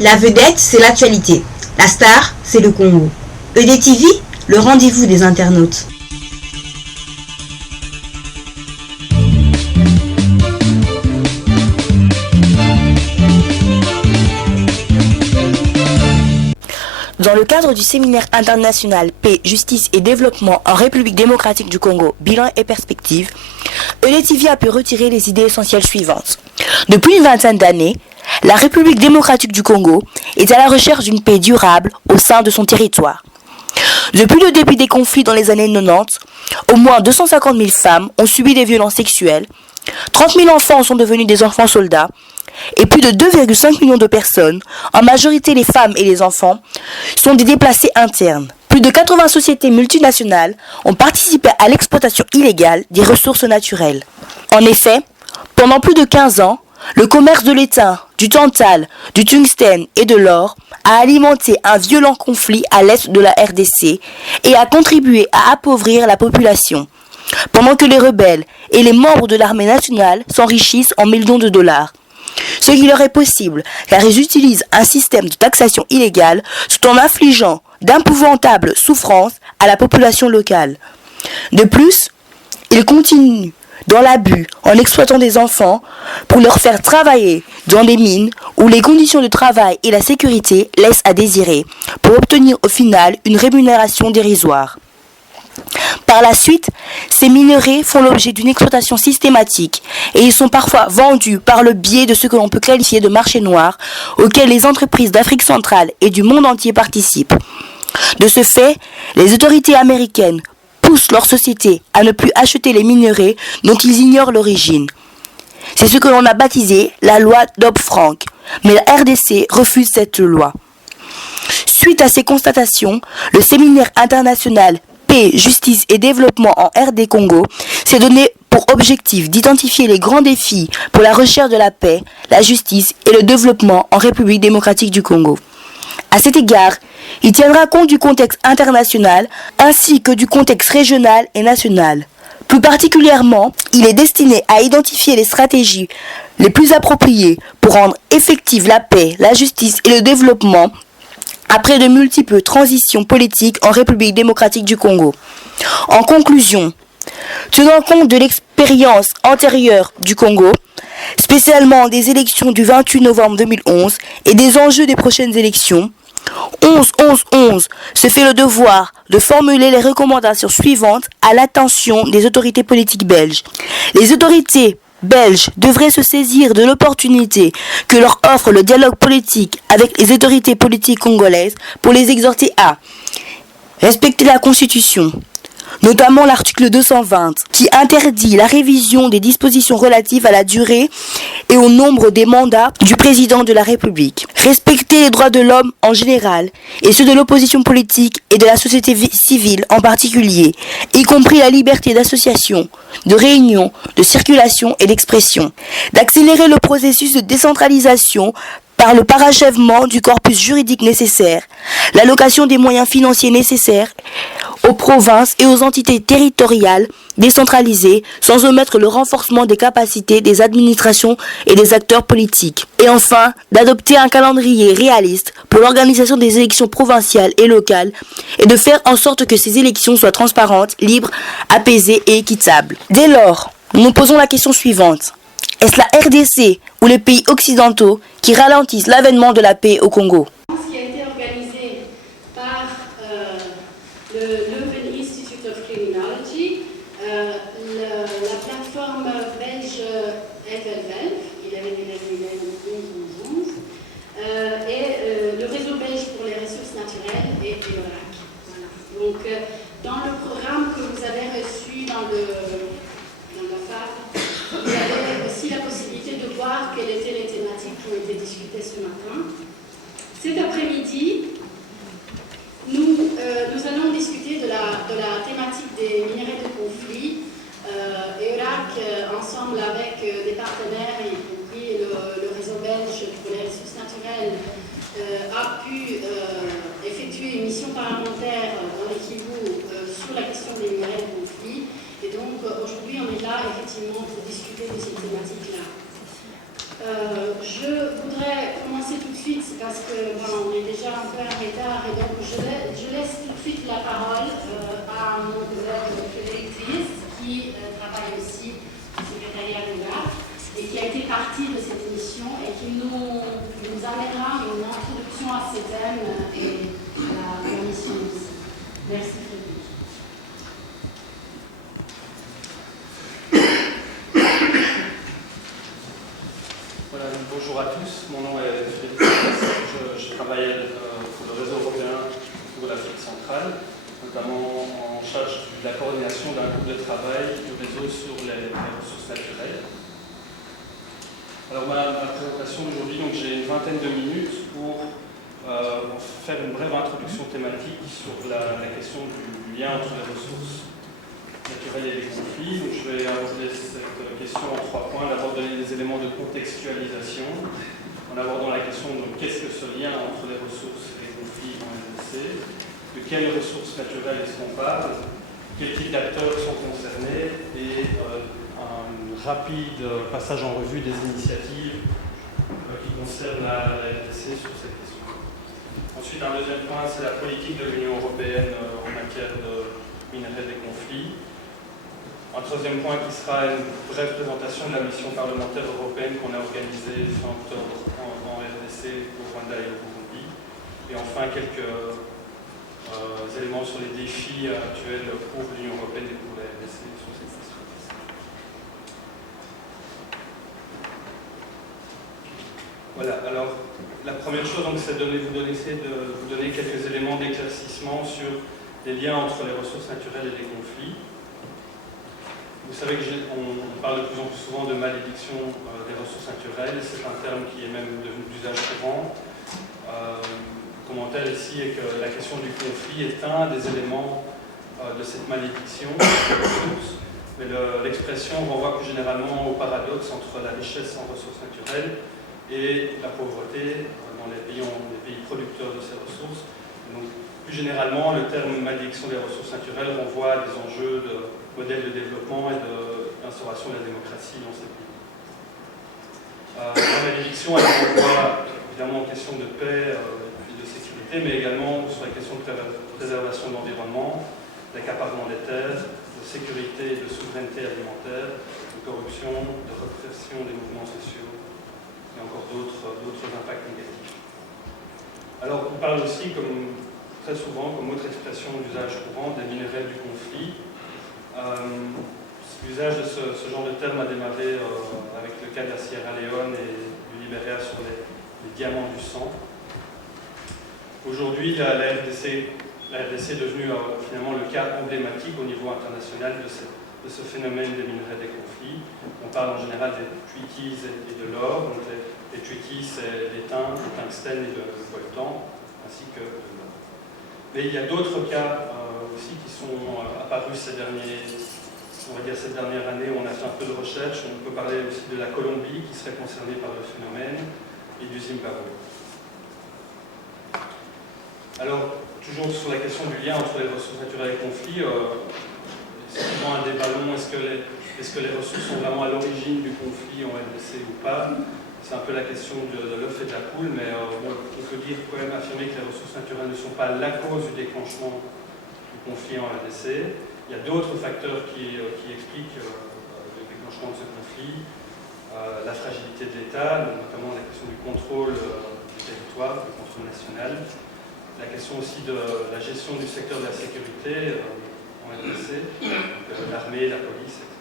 La vedette, c'est l'actualité. La star, c'est le Congo. EDTV, le rendez-vous des internautes. Dans le cadre du séminaire international Paix, Justice et Développement en République démocratique du Congo, bilan et perspective, EDTV a pu retirer les idées essentielles suivantes. Depuis une vingtaine d'années, la République démocratique du Congo est à la recherche d'une paix durable au sein de son territoire. Depuis le début des conflits dans les années 90, au moins 250 000 femmes ont subi des violences sexuelles, 30 000 enfants sont devenus des enfants soldats, et plus de 2,5 millions de personnes, en majorité les femmes et les enfants, sont des déplacés internes. Plus de 80 sociétés multinationales ont participé à l'exploitation illégale des ressources naturelles. En effet, pendant plus de 15 ans, le commerce de l'étain, du tantal, du tungstène et de l'or a alimenté un violent conflit à l'est de la RDC et a contribué à appauvrir la population, pendant que les rebelles et les membres de l'armée nationale s'enrichissent en millions de dollars. Ce qui leur est possible, car ils utilisent un système de taxation illégale tout en infligeant d'épouvantables souffrances à la population locale. De plus, ils continuent dans l'abus en exploitant des enfants pour leur faire travailler dans des mines où les conditions de travail et la sécurité laissent à désirer, pour obtenir au final une rémunération dérisoire. Par la suite, ces minerais font l'objet d'une exploitation systématique et ils sont parfois vendus par le biais de ce que l'on peut qualifier de marché noir auquel les entreprises d'Afrique centrale et du monde entier participent. De ce fait, les autorités américaines poussent leurs sociétés à ne plus acheter les minerais dont ils ignorent l'origine. C'est ce que l'on a baptisé la loi Dodd-Frank, mais la RDC refuse cette loi. Suite à ces constatations, le séminaire international Paix, Justice et Développement en RD Congo s'est donné pour objectif d'identifier les grands défis pour la recherche de la paix, la justice et le développement en République démocratique du Congo. À cet égard, il tiendra compte du contexte international ainsi que du contexte régional et national. Plus particulièrement, il est destiné à identifier les stratégies les plus appropriées pour rendre effective la paix, la justice et le développement après de multiples transitions politiques en République démocratique du Congo. En conclusion, tenant compte de l'expérience antérieure du Congo, spécialement des élections du 28 novembre 2011 et des enjeux des prochaines élections, 11-11-11 se fait le devoir de formuler les recommandations suivantes à l'attention des autorités politiques belges. Les autorités belges devraient se saisir de l'opportunité que leur offre le dialogue politique avec les autorités politiques congolaises pour les exhorter à respecter la Constitution, notamment l'article 220, qui interdit la révision des dispositions relatives à la durée et au nombre des mandats du président de la République. Respecter les droits de l'homme en général et ceux de l'opposition politique et de la société civile en particulier, y compris la liberté d'association, de réunion, de circulation et d'expression. D'accélérer le processus de décentralisation par le parachèvement du corpus juridique nécessaire, l'allocation des moyens financiers nécessaires aux provinces et aux entités territoriales décentralisées, sans omettre le renforcement des capacités des administrations et des acteurs politiques. Et enfin, d'adopter un calendrier réaliste pour l'organisation des élections provinciales et locales et de faire en sorte que ces élections soient transparentes, libres, apaisées et équitables. Dès lors, nous nous posons la question suivante. Est-ce la RDC ou les pays occidentaux qui ralentissent l'avènement de la paix au Congo? Qui a été organisé par le Leuven Institute of Criminology, la plateforme belge FLVELF, il avait déjà été en 2011, et le réseau belge pour les ressources naturelles et EURAC. Voilà. Donc, dans le programme que vous avez reçu dans la FAB, vous avez aussi la possibilité de voir quelles étaient les thématiques qui ont été discutées ce matin. Cet après-midi, nous allons discuter de la thématique des minerais de conflit. EURAC, ensemble avec des partenaires, y compris le réseau belge pour les ressources naturelles, a pu effectuer une mission parlementaire dans les Kivu sur la question des minerais de conflit. Et donc, aujourd'hui, on est là, effectivement, pour discuter de ces thématiques-là. Je voudrais commencer commencer tout de suite parce que on est déjà un peu en retard et donc je laisse tout de suite la parole à mon collègue Frédéric Triest qui travaille aussi au secrétariat de l'UGAP et qui a été partie de cette émission et qui nous amènera une introduction à ces thèmes et à la mission aussi. Merci Frédéric. Voilà, bonjour à tous, mon nom est Frédéric Triest. Je travaille pour le réseau européen pour l'Afrique centrale, notamment en charge de la coordination d'un groupe de travail du réseau sur les ressources naturelles. Alors ma présentation d'aujourd'hui, donc j'ai une vingtaine de minutes pour faire une brève introduction thématique sur la question du lien entre les ressources naturelles et les conflits. Donc, je vais aborder cette question en 3 points. D'abord donner des éléments de contextualisation, en abordant la question de qu'est-ce que ce lien entre les ressources et les conflits en RDC, de quelles ressources naturelles est-ce qu'on parle, quels types d'acteurs sont concernés, et un rapide passage en revue des initiatives qui concernent la RDC sur cette question. Ensuite, un deuxième point, c'est la politique de l'Union européenne en matière de minerais des conflits. Un troisième point qui sera une brève présentation de la mission parlementaire européenne qu'on a organisée fin octobre en RDC, au Rwanda et au Burundi. Et enfin, quelques éléments sur les défis actuels pour l'Union européenne et pour la RDC sur cette question. Voilà, alors la première chose, c'est de vous donner quelques éléments d'éclaircissement sur les liens entre les ressources naturelles et les conflits. Vous savez qu'on parle de plus en plus souvent de malédiction des ressources naturelles. C'est un terme qui est même devenu d'usage courant. Le commentaire ici est que la question du conflit est un des éléments de cette malédiction des ressources. Mais l'expression renvoie plus généralement au paradoxe entre la richesse en ressources naturelles et la pauvreté dans les pays producteurs de ces ressources. Donc, plus généralement, le terme malédiction des ressources naturelles renvoie à des enjeux de modèle de développement et d'instauration de la démocratie dans ces pays. La malédiction, elle renvoie évidemment aux questions de paix et de sécurité, mais également sur la question de préservation de l'environnement, d'accaparement des terres, de sécurité et de souveraineté alimentaire, de corruption, de répression des mouvements sociaux et encore d'autres impacts négatifs. Alors, on parle aussi, très souvent, comme autre expression d'usage courant, des minerais du conflit. L'usage de ce genre de terme a démarré avec le cas de la Sierra Leone et du Libéria sur les diamants du sang. Aujourd'hui, la RDC est devenue finalement le cas emblématique au niveau international de ce phénomène des minerais des conflits. On parle en général des tweeties et de l'or. Donc les tweeties, c'est l'étain, le tungstène et le coltan, ainsi que de l'or. Mais il y a d'autres cas aussi qui sont apparus cette dernière année. On a fait un peu de recherche. On peut parler aussi de la Colombie qui serait concernée par le phénomène et du Zimbabwe. Alors, toujours sur la question du lien entre les ressources naturelles et les conflits, c'est souvent un débat long. Est-ce que les ressources sont vraiment à l'origine du conflit en RDC ou pas? C'est un peu la question de l'œuf et de la poule, mais on peut dire, quand même affirmer que les ressources naturelles ne sont pas la cause du déclenchement du conflit en RDC. Il y a d'autres facteurs qui expliquent le déclenchement de ce conflit. La fragilité de l'État, notamment la question du contrôle du territoire, du contrôle national. La question aussi de la gestion du secteur de la sécurité en RDC, l'armée, la police, etc.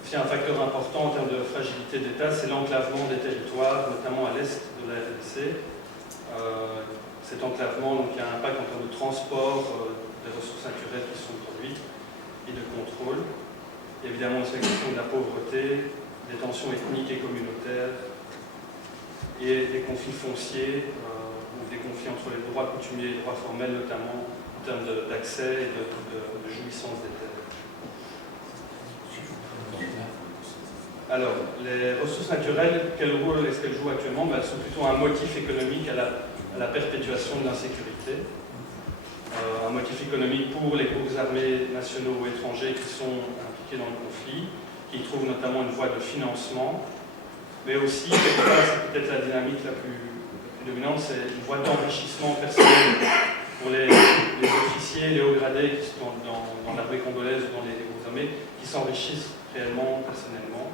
Aussi un facteur important en termes de fragilité de l'État, c'est l'enclavement des territoires, notamment à l'est de la RDC. Cet enclavement, donc, il y a un impact en termes de transport des ressources naturelles qui sont produites et de contrôle. Il y a évidemment aussi la question de la pauvreté, des tensions ethniques et communautaires et des conflits fonciers, ou des conflits entre les droits coutumiers et les droits formels, notamment en termes d'accès et de jouissance des terres. Alors, les ressources naturelles, quel rôle est-ce qu'elles jouent actuellement? Elles sont plutôt un motif économique à la perpétuation de l'insécurité. Un motif économique pour les groupes armés nationaux ou étrangers qui sont impliqués dans le conflit, qui trouvent notamment une voie de financement. mais aussi, quelque part, c'est peut-être la dynamique la plus dominante, c'est une voie d'enrichissement personnel pour les officiers, les hauts gradés qui sont dans l'armée congolaise ou dans les groupes armés, qui s'enrichissent réellement, personnellement.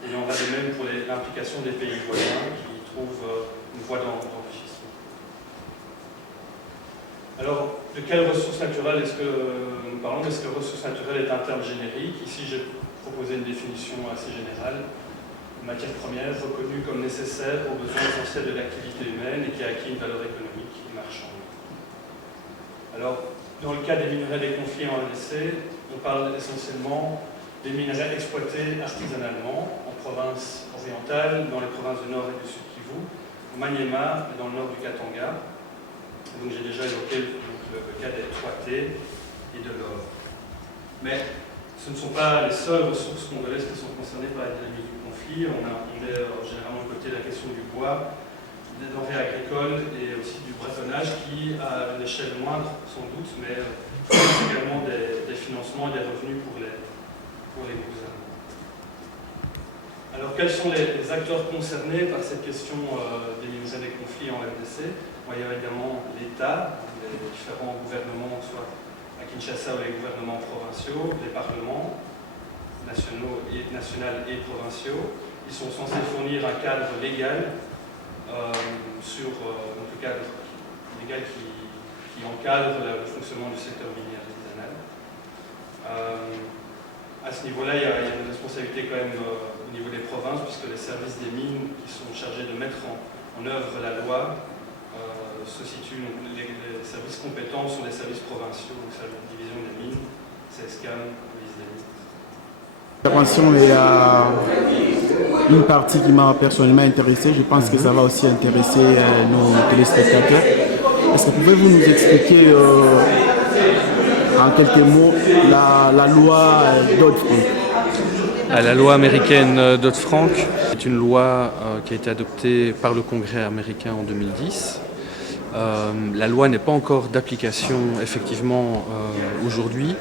Et il en va de même pour l'implication des pays voisins qui trouvent une voie d'enrichissement. Alors, de quelles ressources naturelles est-ce que nous parlons? Est-ce que ressources naturelles est un terme générique? Ici, j'ai proposé une définition assez générale. Une matière première reconnue comme nécessaire aux besoins essentiels de l'activité humaine et qui a acquis une valeur économique et marchande. Alors, dans le cas des minerais des conflits en RDC, on parle essentiellement des minerais exploités artisanalement en province orientale, dans les provinces du Nord et du Sud Kivu, au Maniema et dans le nord du Katanga. Donc j'ai déjà évoqué le cas des 3T et de l'or. Mais ce ne sont pas les seules ressources congolaises qui sont concernées par la dynamique du conflit. On est généralement de côté de la question du bois, des denrées agricoles et aussi du bretonnage qui, à une échelle moindre sans doute, mais également des financements et des revenus pour les groupes armés. Alors quels sont les acteurs concernés par cette question des minerais des conflits en RDC? Il y a évidemment l'État, les différents gouvernements, soit à Kinshasa ou les gouvernements provinciaux, les parlements nationaux et provinciaux. Ils sont censés fournir un cadre légal donc le cadre légal qui encadre le fonctionnement du secteur minier artisanal. À ce niveau-là, il y a une responsabilité quand même au niveau des provinces, puisque les services des mines qui sont chargés de mettre en œuvre la loi se situent, les services compétents sont les services provinciaux, donc c'est la division des mines, CESCAM, police des mines. L'intervention, il y a une partie qui m'a personnellement intéressé. Je pense que ça va aussi intéresser nos téléspectateurs. Est-ce que pouvez-vous nous expliquer en quelques mots la loi Dodd-Frank? La loi américaine Dodd-Frank est une loi qui a été adoptée par le Congrès américain en 2010. La loi n'est pas encore d'application effectivement aujourd'hui.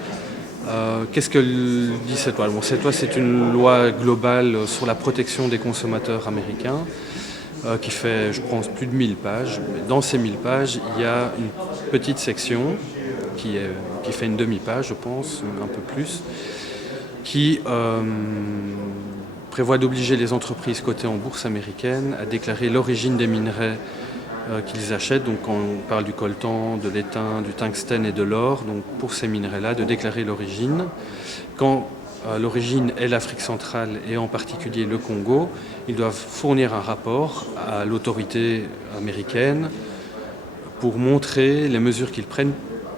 Qu'est-ce que dit cette loi? Bon, cette loi, c'est une loi globale sur la protection des consommateurs américains qui fait, je pense, plus de 1000 pages. Mais dans ces 1000 pages, il y a une petite section qui fait une demi-page, je pense, un peu plus, qui prévoit d'obliger les entreprises cotées en bourse américaine à déclarer l'origine des minerais qu'ils achètent. Donc on parle du coltan, de l'étain, du tungstène et de l'or. Donc pour ces minerais-là, de déclarer l'origine. Quand l'origine est l'Afrique centrale et en particulier le Congo, ils doivent fournir un rapport à l'autorité américaine pour montrer les mesures qu'ils prennent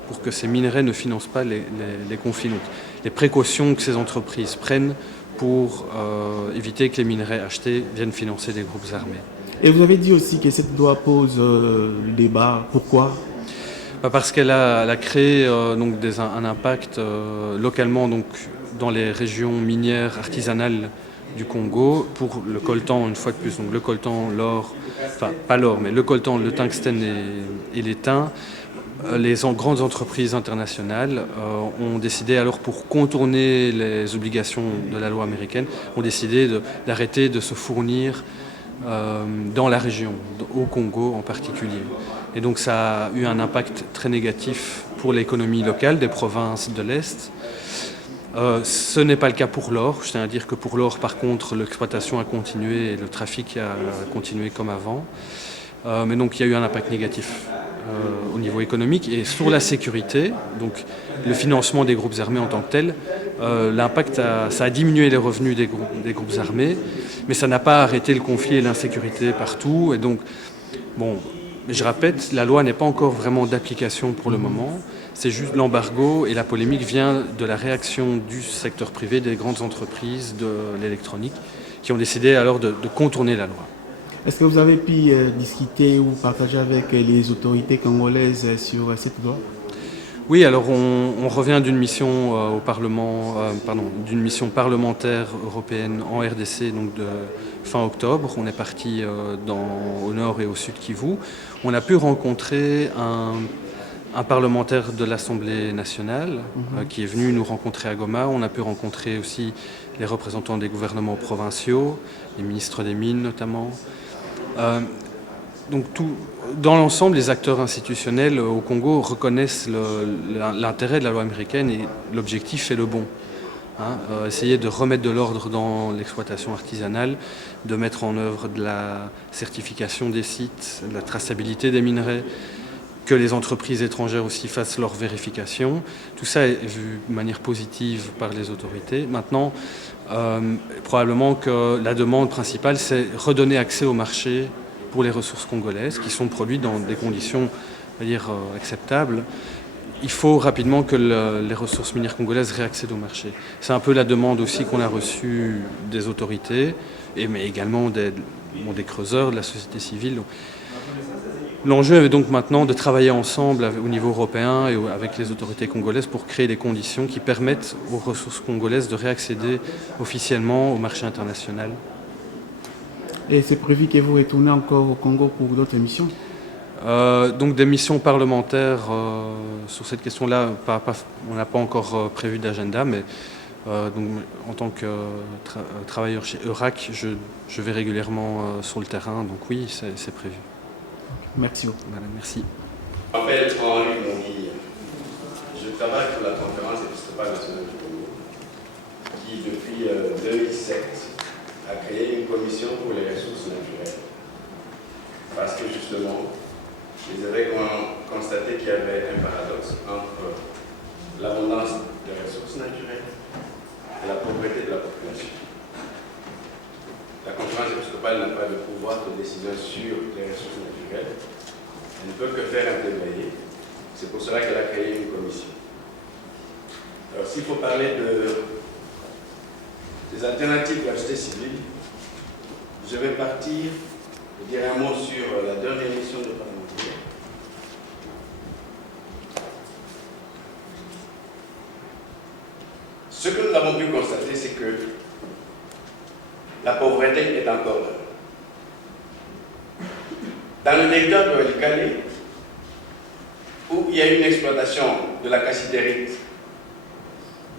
pour que ces minerais ne financent pas les conflits. Donc, les précautions que ces entreprises prennent pour éviter que les minerais achetés viennent financer des groupes armés. Et vous avez dit aussi que cette loi pose le débat. Pourquoi? Parce qu'elle a créé donc un impact localement donc, dans les régions minières artisanales du Congo pour le coltan, une fois de plus. Donc le coltan, l'or, enfin pas l'or, mais le coltan, le tungstène et l'étain. Les grandes entreprises internationales ont décidé, alors pour contourner les obligations de la loi américaine, ont décidé d'arrêter de se fournir dans la région, au Congo en particulier. Et donc ça a eu un impact très négatif pour l'économie locale des provinces de l'Est. Ce n'est pas le cas pour l'or. Je tiens à dire que pour l'or, par contre, l'exploitation a continué et le trafic a continué comme avant. Mais donc il y a eu un impact négatif au niveau économique. Et sur la sécurité, donc le financement des groupes armés en tant que tel, l'impact ça a diminué les revenus des groupes armés, mais ça n'a pas arrêté le conflit et l'insécurité partout. Et donc, bon, je répète, la loi n'est pas encore vraiment d'application pour le moment. C'est juste l'embargo et la polémique vient de la réaction du secteur privé, des grandes entreprises de l'électronique, qui ont décidé alors de contourner la loi. Est-ce que vous avez pu discuter ou partager avec les autorités congolaises sur cette loi? Oui, alors on revient d'une mission au Parlement, d'une mission parlementaire européenne en RDC, donc de fin octobre. On est parti au nord et au sud Kivu. On a pu rencontrer un parlementaire de l'Assemblée nationale qui est venu nous rencontrer à Goma. On a pu rencontrer aussi les représentants des gouvernements provinciaux, les ministres des Mines notamment. Donc dans l'ensemble, les acteurs institutionnels au Congo reconnaissent l'intérêt de la loi américaine et l'objectif est le bon. Essayer de remettre de l'ordre dans l'exploitation artisanale, de mettre en œuvre de la certification des sites, de la traçabilité des minerais, que les entreprises étrangères aussi fassent leur vérification. Tout ça est vu de manière positive par les autorités. Maintenant, probablement que la demande principale, c'est redonner accès au marché pour les ressources congolaises qui sont produites dans des conditions, on va dire, acceptables. Il faut rapidement que les ressources minières congolaises réaccèdent au marché. C'est un peu la demande aussi qu'on a reçue des autorités, mais également des creuseurs, de la société civile. L'enjeu est donc maintenant de travailler ensemble au niveau européen et avec les autorités congolaises pour créer des conditions qui permettent aux ressources congolaises de réaccéder officiellement au marché international. Et c'est prévu que vous retournez encore au Congo pour d'autres missions? Donc des missions parlementaires sur cette question-là, on n'a pas encore prévu d'agenda, mais donc, en tant que travailleur chez EURAC, je vais régulièrement sur le terrain, donc oui, c'est prévu. Merci beaucoup. Voilà, merci. Je m'appelle Henri Monguille. Je travaille pour la conférence épiscopale nationale du Congo, qui depuis 2007 a créé une commission pour les ressources naturelles. Parce que justement, ils avaient constaté qu'il y avait un paradoxe entre l'abondance des ressources naturelles et la pauvreté de la population. La conférence épiscopale n'a pas de pouvoir de décision sur les ressources naturelles. Elle ne peut que faire un plaidoyer. C'est pour cela qu'elle a créé une commission. Alors, s'il faut parler des alternatives de la société civile, je vais partir et dire un mot sur la dernière mission de parlementaire. Ce que nous avons pu constater, c'est que la pauvreté est encore là. Dans le territoire de Walikale, où il y a une exploitation de la cassitérite,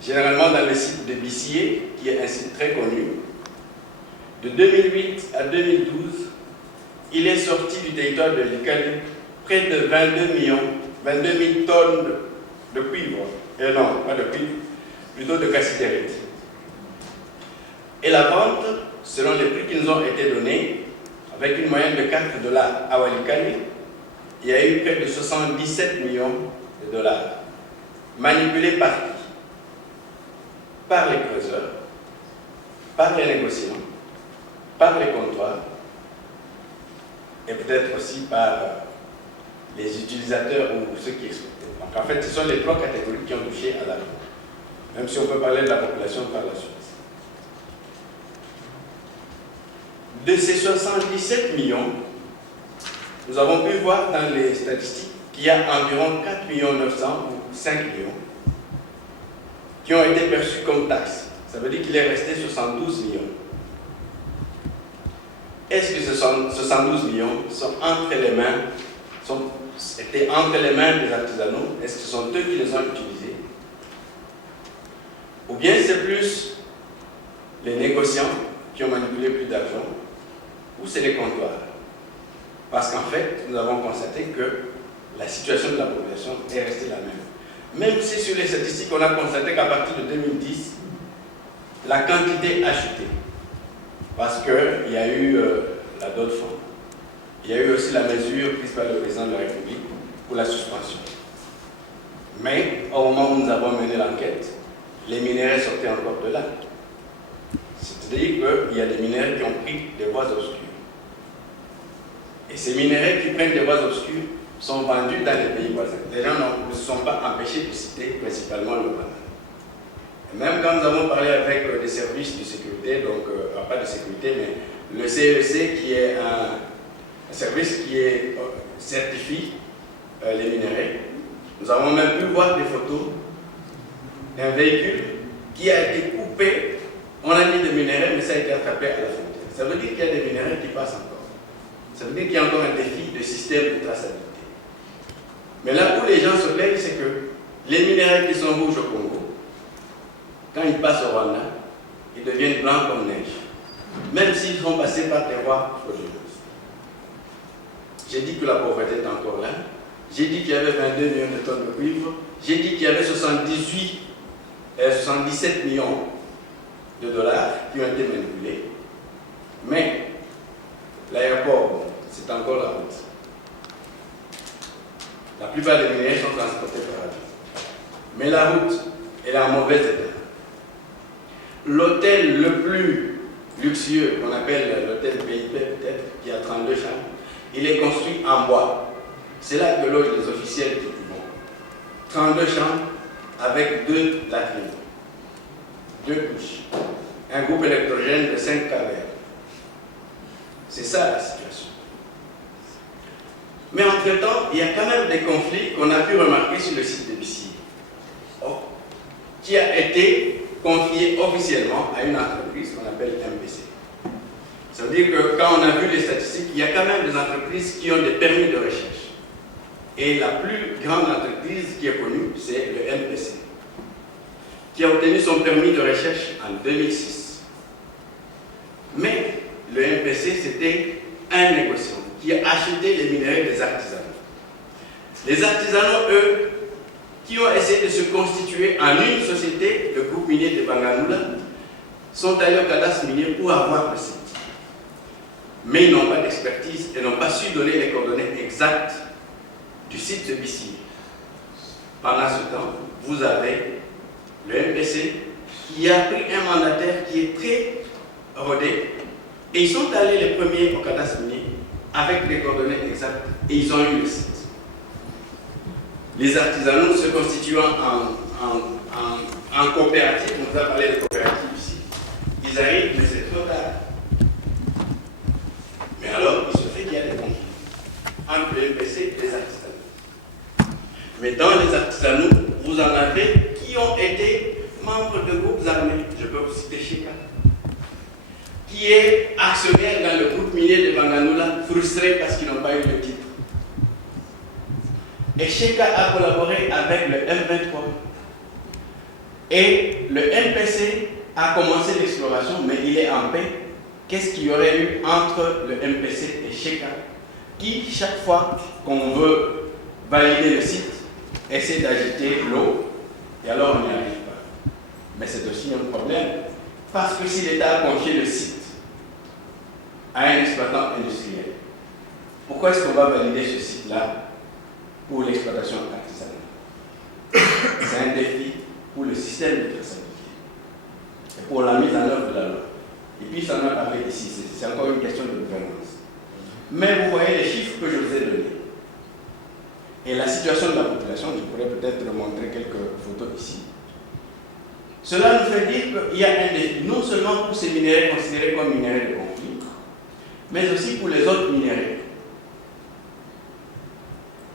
généralement dans le site de Bissier, qui est un site très connu, de 2008 à 2012, il est sorti du territoire de Walikale près de 22 000 tonnes de cuivre. Non, pas de cuivre, plutôt de cassitérite. Et la vente, selon les prix qui nous ont été donnés, avec une moyenne de $4 à Walikale, il y a eu près de 77 millions de dollars manipulés par qui? Par les creuseurs, par les négociants, par les comptoirs et peut-être aussi par les utilisateurs ou ceux qui exploitaient. Donc en fait, ce sont les trois catégories qui ont touché à la vente, même si on peut parler de la population par la suite. De ces 77 millions, nous avons pu voir dans les statistiques qu'il y a environ 4 900 000 ou 5 millions qui ont été perçus comme taxes. Ça veut dire qu'il est resté 72 millions. Est-ce que ce 72 millions sont entre les mains, étaient entre les mains des artisanaux? Est-ce que ce sont eux qui les ont utilisés? Ou bien c'est plus les négociants qui ont manipulé plus d'argent? Ou c'est les comptoirs? Parce qu'en fait, nous avons constaté que la situation de la population est restée la même. Même si sur les statistiques, on a constaté qu'à partir de 2010, la quantité a chuté. Parce qu'il y a eu la dot fonds. Il y a eu aussi la mesure prise par le président de la République pour la suspension. Mais au moment où nous avons mené l'enquête, les minéraux sortaient encore de là. C'est-à-dire qu'il y a des minéraux qui ont pris des voies obscures. Et ces minéraux qui prennent des voies obscures sont vendus dans les pays voisins. Les gens ne se sont pas empêchés de citer principalement le Rwanda. Et même quand nous avons parlé avec des services de sécurité, donc pas de sécurité, mais le CEC qui est un service qui certifie les minéraux, nous avons même pu voir des photos d'un véhicule qui a été coupé. On a mis des minéraux, mais ça a été attrapé à la frontière. Ça veut dire qu'il y a des minéraux qui passent encore. Ça veut dire qu'il y a encore un défi de système de traçabilité. Mais là où les gens se plaignent, c'est que les minéraux qui sont rouges au Congo, quand ils passent au Rwanda, ils deviennent blancs comme neige. Même s'ils sont passés par des rois frauduleux. J'ai dit que la pauvreté est encore là. J'ai dit qu'il y avait 22 millions de tonnes de cuivre. J'ai dit qu'il y avait 77 millions de dollars qui ont été manipulés. Mais l'aéroport, c'est encore la route. La plupart des minéraux sont transportés par avion. Mais la route, elle est en mauvais état. L'hôtel le plus luxueux, qu'on appelle l'hôtel PIP peut-être, qui a 32 chambres, il est construit en bois. C'est là que logent les officiels qui vont. 32 chambres avec 2 latrines, 2 couches, un groupe électrogène de 5 cavernes. C'est ça la situation. Mais entre-temps, il y a quand même des conflits qu'on a pu remarquer sur le site de Bissy, qui a été confié officiellement à une entreprise qu'on appelle MPC. Ça veut dire que quand on a vu les statistiques, il y a quand même des entreprises qui ont des permis de recherche. Et la plus grande entreprise qui est connue, c'est le MPC, qui a obtenu son permis de recherche en 2006. Mais le MPC, c'était un négociant qui a acheté les minéraux des artisanaux. Les artisanaux, eux, qui ont essayé de se constituer en une société, le groupe minier de Banganula, sont allés au cadastre minier pour avoir le site. Mais ils n'ont pas d'expertise et n'ont pas su donner les coordonnées exactes du site de Bissy. Pendant ce temps, vous avez le MPC qui a pris un mandataire qui est très rodé et ils sont allés les premiers au cadastre minier avec les coordonnées exactes et ils ont eu le site. Les artisanaux se constituant en coopérative, on vous a parlé de coopérative ici, ils arrivent, mais c'est trop tard. Mais alors, il se fait qu'il y a des conflits entre le MPC et les artisanaux. Mais dans les artisanaux, vous en avez qui ont été membres de groupes armés. Je peux vous citer Sheka, qui est actionnaire dans le groupe minier de Banganula, frustré parce qu'ils n'ont pas eu le titre. Et Sheka a collaboré avec le M23. Et le MPC a commencé l'exploration, mais il est en paix. Qu'est-ce qu'il y aurait eu entre le MPC et Sheka, qui, chaque fois qu'on veut valider le site, essaie d'agiter l'eau, et alors on n'y arrive pas. Mais c'est aussi un problème, parce que si l'État a confié le site à un exploitant industriel, pourquoi est-ce qu'on va valider ce site-là pour l'exploitation artisanale? C'est un défi pour le système de traçabilité et pour la mise en œuvre de la loi. Et puis, ça en a parlé ici, c'est encore une question de gouvernance. Mais vous voyez les chiffres que je vous ai donnés. Et la situation de la population, je pourrais peut-être montrer quelques photos ici. Cela nous fait dire qu'il y a un défi, non seulement pour ces minéraux considérés comme minéraux de conflit, mais aussi pour les autres minéraux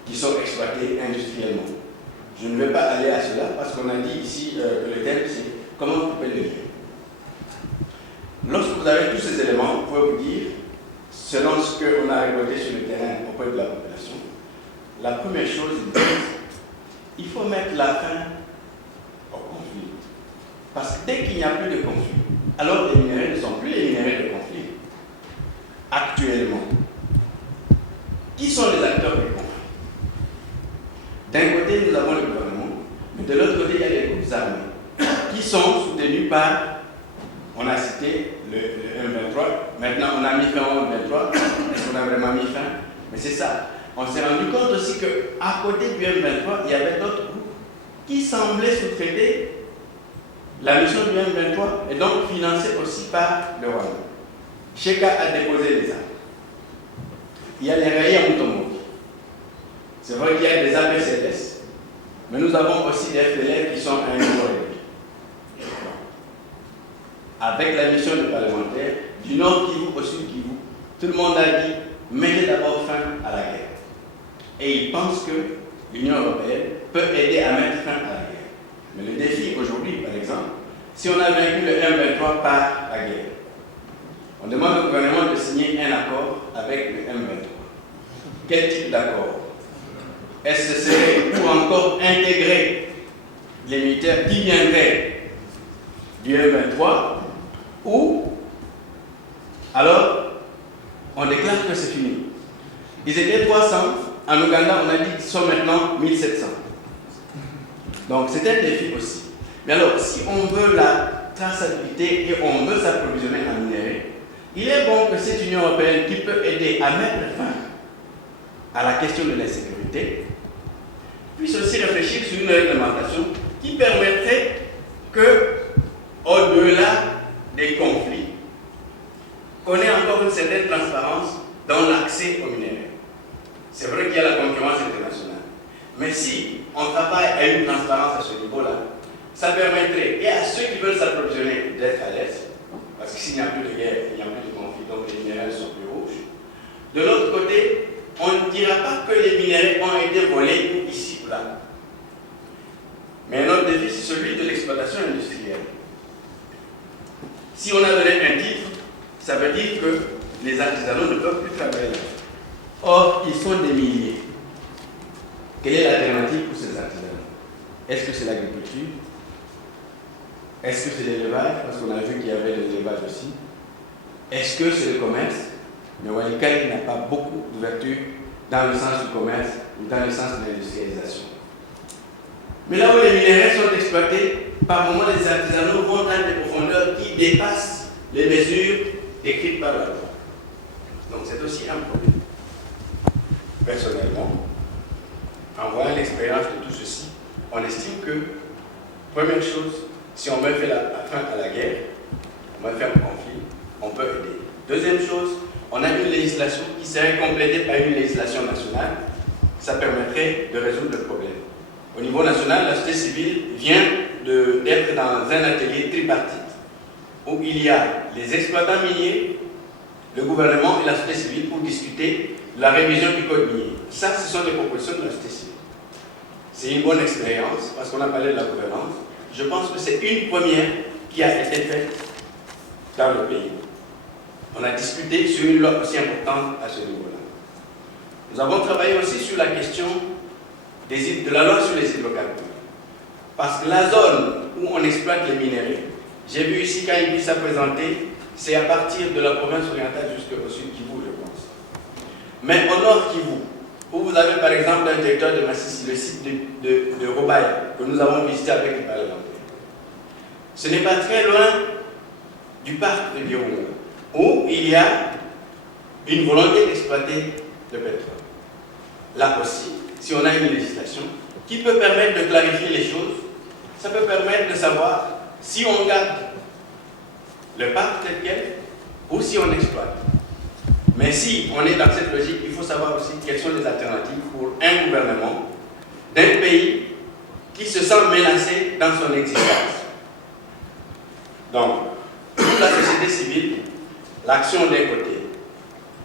qui sont exploités industriellement. Je ne vais pas aller à cela parce qu'on a dit ici que le thème c'est comment couper le lien. Lorsque vous avez tous ces éléments, vous pouvez vous dire, selon ce qu'on a récolté sur le terrain auprès de la population, la première chose, il faut mettre la fin au conflit. Parce que dès qu'il n'y a plus de conflit, alors les minéraux ne sont plus les minéraux de conflit. Actuellement, qui sont les acteurs du conflit? D'un côté, nous avons le gouvernement, mais de l'autre côté, il y a les groupes armés qui sont soutenus par, on a cité le M23, maintenant on a mis fin au M23, est-ce qu'on a vraiment mis fin? Mais c'est ça. On s'est rendu compte aussi qu'à côté du M23, il y avait d'autres groupes qui semblaient sous-traiter la mission du M23 et donc financés aussi par le Rwanda. Sheka a déposé les armes. Il y a les rayés à Mutombo. C'est vrai qu'il y a des APCLS, mais nous avons aussi des FDLR qui sont à un niveau élevé. Avec la mission de parlementaires, du Nord Kivu au Sud Kivu, tout le monde a dit mettez d'abord fin à la guerre. Et ils pensent que l'Union européenne peut aider à mettre fin à la guerre. Mais le défi aujourd'hui, par exemple, si on a vaincu le M23 par la guerre, on demande au gouvernement de signer un accord avec le M23. Quel type d'accord? est-ce que c'est pour encore intégrer les militaires qui viendraient du M23 ou alors on déclare que c'est fini. Ils étaient 300, en Ouganda on a dit qu'ils sont maintenant 1700. Donc c'est un défi aussi. Mais alors si on veut la traçabilité et on veut s'approvisionner en minerais, il est bon que cette Union européenne qui peut aider à mettre fin à la question de l'insécurité puisse aussi réfléchir sur une réglementation qui permettrait que, au-delà des conflits, qu'on ait encore une certaine transparence dans l'accès aux minéraux. C'est vrai qu'il y a la concurrence internationale. Mais si on travaille à une transparence à ce niveau-là, ça permettrait, et à ceux qui veulent s'approvisionner, d'être à l'aise, parce que s'il n'y a plus de guerre, il n'y a plus de conflit, donc les minéraux sont plus rouges. De l'autre côté, on ne dira pas que les minéraux ont été volés ici ou là. Mais notre défi, c'est celui de l'exploitation industrielle. Si on a donné un titre, ça veut dire que les artisanaux ne peuvent plus travailler là. Or, ils sont des milliers. Quelle est l'alternative pour ces artisanaux? Est-ce que c'est l'agriculture? Est-ce que c'est l'élevage? Parce qu'on a vu qu'il y avait de l'élevage aussi. Est-ce que c'est le commerce? Mais Walikale n'a pas beaucoup d'ouverture dans le sens du commerce ou dans le sens de l'industrialisation. Mais là où les minéraux sont exploités, par moments les artisanaux vont dans des profondeurs qui dépassent les mesures décrites par la loi. Donc c'est aussi un problème. Personnellement, en voyant l'expérience de tout ceci, on estime que, première chose, si on veut faire fin à la guerre, on veut faire un conflit, on peut aider. Deuxième chose, on a une législation qui serait complétée par une législation nationale. Ça permettrait de résoudre le problème. Au niveau national, la société civile vient d'être dans un atelier tripartite où il y a les exploitants miniers, le gouvernement et la société civile pour discuter de la révision du code minier. Ça, ce sont des propositions de la société civile. C'est une bonne expérience parce qu'on a parlé de la gouvernance. Je pense que c'est une première qui a été faite dans le pays. On a discuté sur une loi aussi importante à ce niveau-là. Nous avons travaillé aussi sur la question de la loi sur les hydrocarbures. Parce que la zone où on exploite les minéraux, j'ai vu ici quand il s'est présenté, c'est à partir de la province orientale jusqu'au sud Kivu, je pense. Mais au nord Kivu, où vous avez par exemple dans le territoire de Massissi, le site de Robaya, que nous avons visité avec les parlementaires. Ce n'est pas très loin du parc de Virunga, où il y a une volonté d'exploiter le pétrole. Là aussi, si on a une législation qui peut permettre de clarifier les choses, ça peut permettre de savoir si on garde le parc tel quel ou si on exploite. Mais si on est dans cette logique, il faut savoir aussi quelles sont les alternatives pour un gouvernement d'un pays qui se sent menacé dans son existence. Donc, pour la société civile, l'action d'un côté,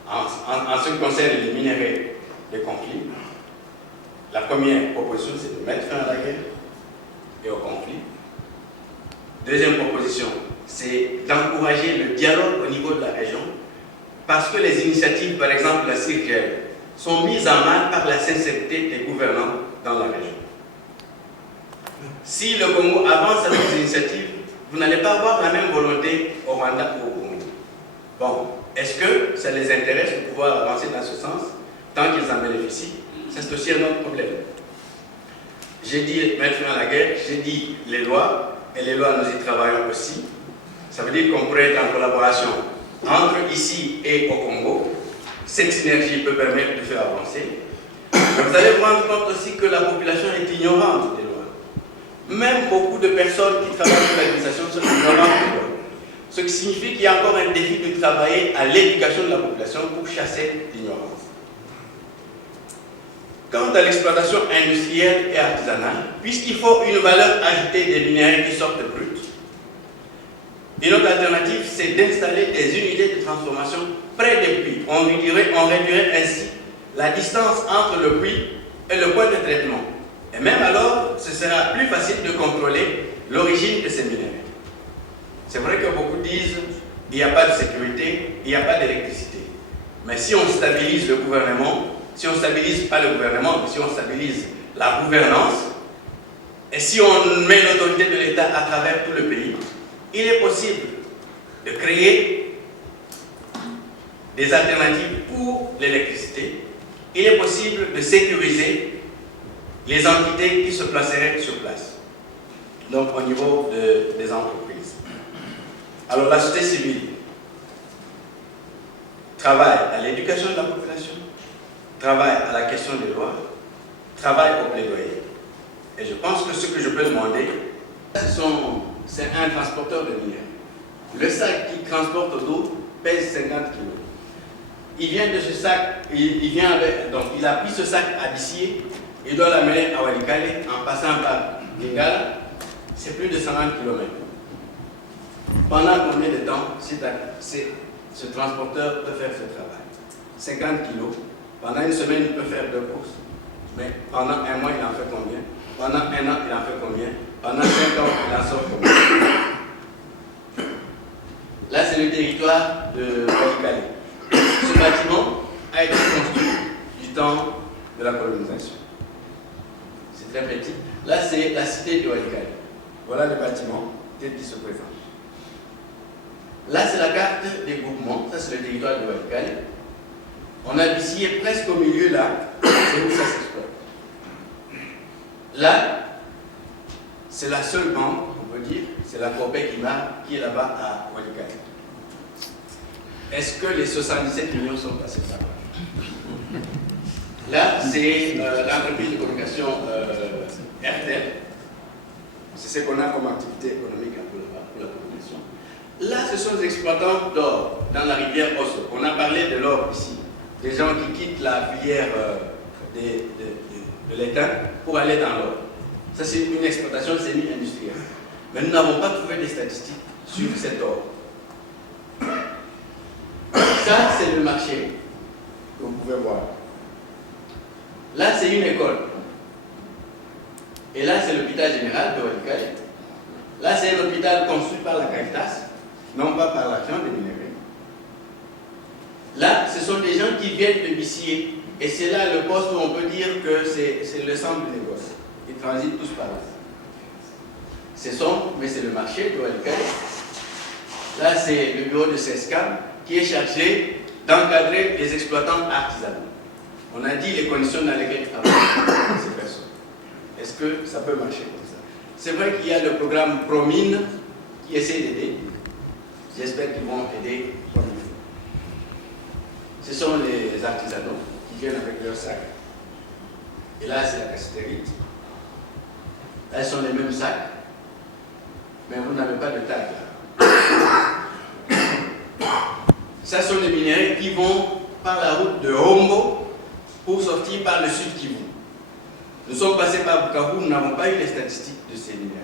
en ce qui concerne les minéraux des conflits, la première proposition, c'est de mettre fin à la guerre et au conflit. Deuxième proposition, c'est d'encourager le dialogue au niveau de la région, parce que les initiatives, par exemple la CIRGEL, sont mises en mal par la sincérité des gouvernants dans la région. Si le Congo avance avec des initiatives, vous n'allez pas avoir la même volonté au Rwanda ou au Congo. Bon, est-ce que ça les intéresse de pouvoir avancer dans ce sens, tant qu'ils en bénéficient? C'est aussi un autre problème. J'ai dit mettre fin à la guerre, j'ai dit les lois, et les lois nous y travaillons aussi. Ça veut dire qu'on pourrait être en collaboration entre ici et au Congo. Cette synergie peut permettre de faire avancer. Vous allez vous rendre compte aussi que la population est ignorante des lois. Même beaucoup de personnes qui travaillent sur l'administration sont ignorantes des lois. Ce qui signifie qu'il y a encore un défi de travailler à l'éducation de la population pour chasser l'ignorance. Quant à l'exploitation industrielle et artisanale, puisqu'il faut une valeur ajoutée des minéraux qui sortent bruts, une autre alternative, c'est d'installer des unités de transformation près des puits. On réduirait ainsi la distance entre le puits et le point de traitement. Et même alors, ce sera plus facile de contrôler l'origine de ces minéraux. C'est vrai que beaucoup disent qu'il n'y a pas de sécurité, il n'y a pas d'électricité. Mais si on stabilise le gouvernement, si on stabilise pas le gouvernement, mais si on stabilise la gouvernance, et si on met l'autorité de l'État à travers tout le pays, il est possible de créer des alternatives pour l'électricité. Il est possible de sécuriser les entités qui se placeraient sur place, donc au niveau des entreprises. Alors la société civile travaille à l'éducation de la population, travaille à la question des lois, travaille au plaidoyer. Et je pense que ce que je peux demander, c'est un transporteur de minerais. Le sac qui transporte l'eau pèse 50 kg. Il vient de ce sac, donc il a pris ce sac à Bissier, il doit l'amener à Walikale en passant par Lingala, c'est plus de 120 km. Pendant combien de temps ce transporteur peut faire ce travail? 50 kg. Pendant une semaine, il peut faire 2 courses. Mais pendant un mois, il en fait combien? Pendant un an, il en fait combien? Pendant 5 ans, il en sort combien? Là, c'est le territoire de Walikale. Ce bâtiment a été construit du temps de la colonisation. C'est très petit. Là, c'est la cité de Walikale. Voilà le bâtiment tel qu'il se présente. Là, c'est la carte des groupements. Ça, c'est le territoire de Walikale. On a Bissier presque au milieu, là. C'est où ça s'exploite. Là, c'est la seule banque, on peut dire, c'est la Copec qui est là-bas à Walikale. Est-ce que les 77 millions sont passés par là? Là, c'est l'entreprise de communication RTL. C'est ce qu'on a comme activité économique pour la population. Là, ce sont les exploitants d'or dans la rivière Osso. On a parlé de l'or ici. Des gens qui quittent la filière de l'étain pour aller dans l'or. Ça, c'est une exploitation semi-industrielle. Mais nous n'avons pas trouvé des statistiques sur cet or. Ça, c'est le marché que vous pouvez voir. Là, c'est une école. Et là, c'est l'hôpital général de Walikale. Là, c'est un hôpital construit par la Caritas, non pas par l'argent des minéraux. Là, ce sont des gens qui viennent de Bissier. Et c'est là le poste où on peut dire que c'est le centre du négoce. Ils transitent tous par là. C'est sombre, mais c'est le marché de Walikale. Là, c'est le bureau de CESCAM qui est chargé d'encadrer les exploitants artisanaux. On a dit les conditions dans lesquelles travaillent ces personnes. Est-ce que ça peut marcher comme ça? C'est vrai qu'il y a le programme Promine qui essaie d'aider. J'espère qu'ils vont aider comme il faut. Ce sont les artisanaux qui viennent avec leurs sacs. Et là, c'est la cassetérite. Là, ce sont les mêmes sacs. Mais vous n'avez pas de tag là. Ça sont les minéraux qui vont par la route de Hombo pour sortir par le sud Kivu. Nous sommes passés par Bukavu, nous n'avons pas eu les statistiques de ces minéraux.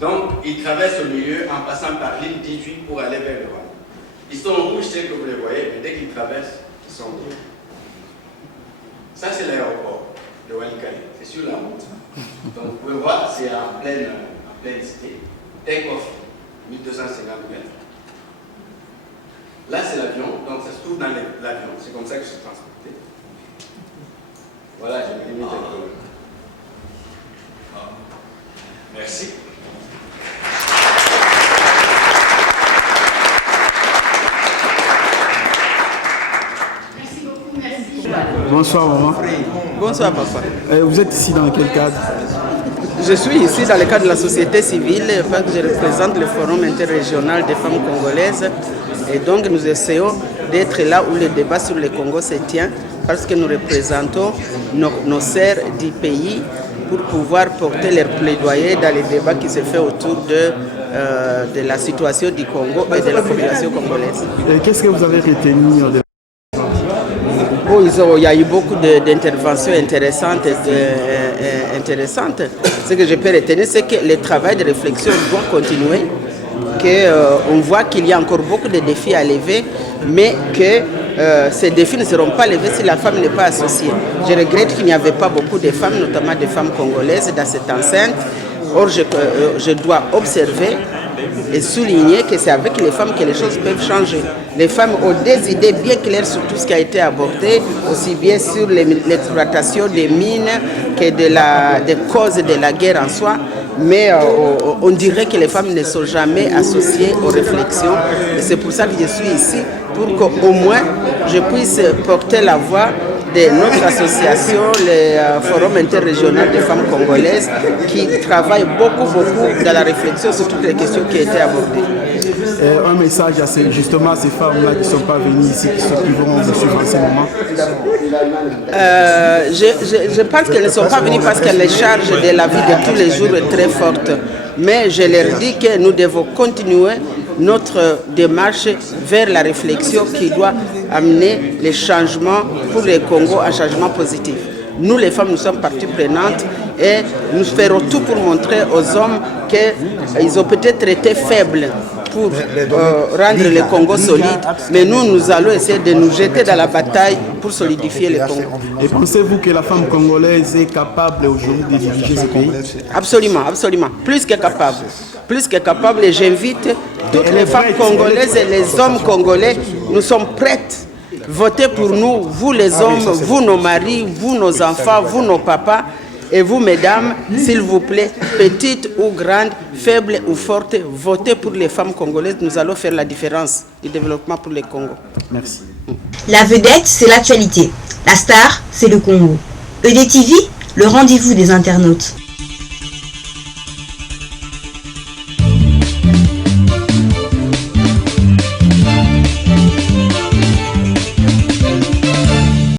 Donc, ils traversent au milieu en passant par l'île 18 pour aller vers le Rwanda. Ils sont en rouge, c'est que vous les voyez, mais dès qu'ils traversent, ils sont bleus. Ça, c'est l'aéroport de Walikale. C'est sur la route. Donc, vous pouvez voir, c'est en pleine cité. Take-off, 1250 mètres. Là, c'est l'avion, donc ça se trouve dans l'avion. C'est comme ça que je suis transporté. Voilà, j'ai mis un peu. Merci. Merci beaucoup, merci. Bonsoir maman. Bonsoir papa. Vous êtes ici dans quel cadre? Je suis ici dans le cadre de la société civile, enfin, que je représente le Forum interrégional des femmes congolaises. Et donc nous essayons d'être là où le débat sur le Congo se tient, parce que nous représentons nos sœurs du pays pour pouvoir porter leur plaidoyer dans les débats qui se font autour de la situation du Congo et de la population congolaise. Qu'est-ce que vous avez retenu de... Il y a eu beaucoup d'interventions intéressantes. Ce que je peux retenir, c'est que le travail de réflexion doit continuer, qu'on voit qu'il y a encore beaucoup de défis à lever, mais que ces défis ne seront pas levés si la femme n'est pas associée. Je regrette qu'il n'y avait pas beaucoup de femmes, notamment des femmes congolaises, dans cette enceinte. Or, je dois observer et souligner que c'est avec les femmes que les choses peuvent changer. Les femmes ont des idées bien claires sur tout ce qui a été abordé, aussi bien sur l'exploitation des mines que des causes de la guerre en soi. Mais on dirait que les femmes ne sont jamais associées aux réflexions. Et c'est pour ça que je suis ici, pour qu'au moins je puisse porter la voix de notre association, le Forum interrégional des femmes congolaises, qui travaille beaucoup dans la réflexion sur toutes les questions qui ont été abordées. Un message à justement ces femmes-là qui ne sont pas venues ici, qui vont vous suivre en ce moment. Je pense qu'elles ne sont pas venues parce que les charges de la vie de tous les jours est très forte. Mais je leur dis que nous devons continuer notre démarche vers la réflexion qui doit amener les changements pour le Congo, un changement positif. Nous, les femmes, nous sommes partie prenante et nous ferons tout pour montrer aux hommes qu'ils ont peut-être été faibles pour rendre le Congo solide, mais nous allons essayer de nous jeter dans la bataille pour solidifier le Congo. Et pensez-vous que la femme congolaise est capable aujourd'hui de diriger ce pays? Absolument, absolument. Plus que capable. Plus que capable, et j'invite toutes les femmes congolaises et les hommes congolais, nous sommes prêtes. Votez pour nous, vous les hommes, vous nos maris, vous nos enfants, vous nos papas. Et vous, mesdames, s'il vous plaît, petites ou grandes, faibles ou fortes, votez pour les femmes congolaises. Nous allons faire la différence du développement pour le Congo. Merci. La vedette, c'est l'actualité. La star, c'est le Congo. EDTV, le rendez-vous des internautes.